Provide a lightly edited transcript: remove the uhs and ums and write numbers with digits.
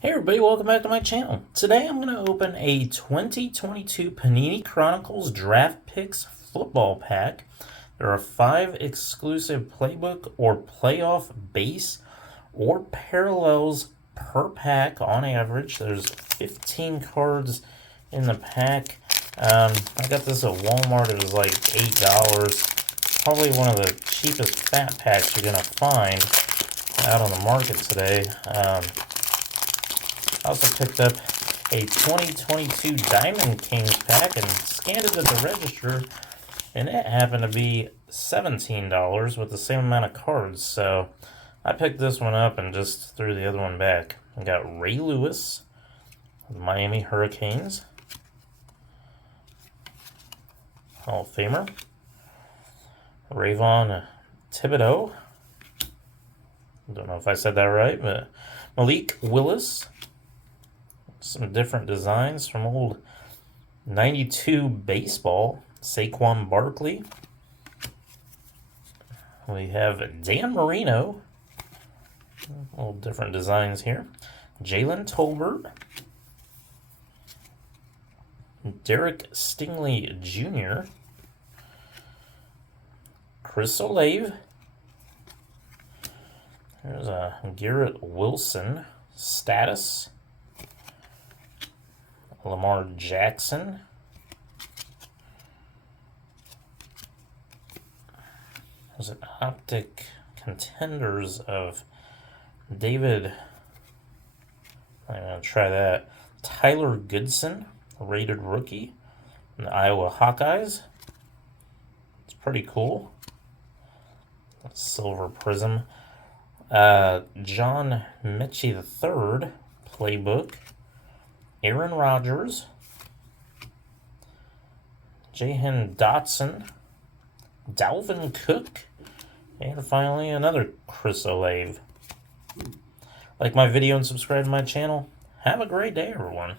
Hey everybody, welcome back to my channel. Today I'm going to open a 2022 Panini Chronicles Draft Picks Football Pack. There are 5 exclusive playbook or playoff base or parallels per pack on average. There's 15 cards in the pack. I got this at Walmart. It was like $8. Probably one of the cheapest fat packs you're going to find out on the market today. I also picked up a 2022 Diamond Kings pack and scanned it at the register, and it happened to be $17 with the same amount of cards. So I picked this one up and just threw the other one back. I got Ray Lewis, the Miami Hurricanes, Hall of Famer, Rayvon Thibodeau. Don't know if I said that right, but Malik Willis. Some different designs from old 92 baseball. Saquon Barkley. We have Dan Marino. All different designs here. Jalen Tolbert. Derek Stingley Jr. Chris Olave. There's a Garrett Wilson status. Lamar Jackson. There's an Optic Contenders of David. I'm going to try that. Tyler Goodson, rated rookie. In the Iowa Hawkeyes. It's pretty cool. Silver Prism. John Mechie III, playbook. Aaron Rodgers, Jahan Dotson, Dalvin Cook, and finally another Chris Olave. Like my video and subscribe to my channel. Have a great day, everyone.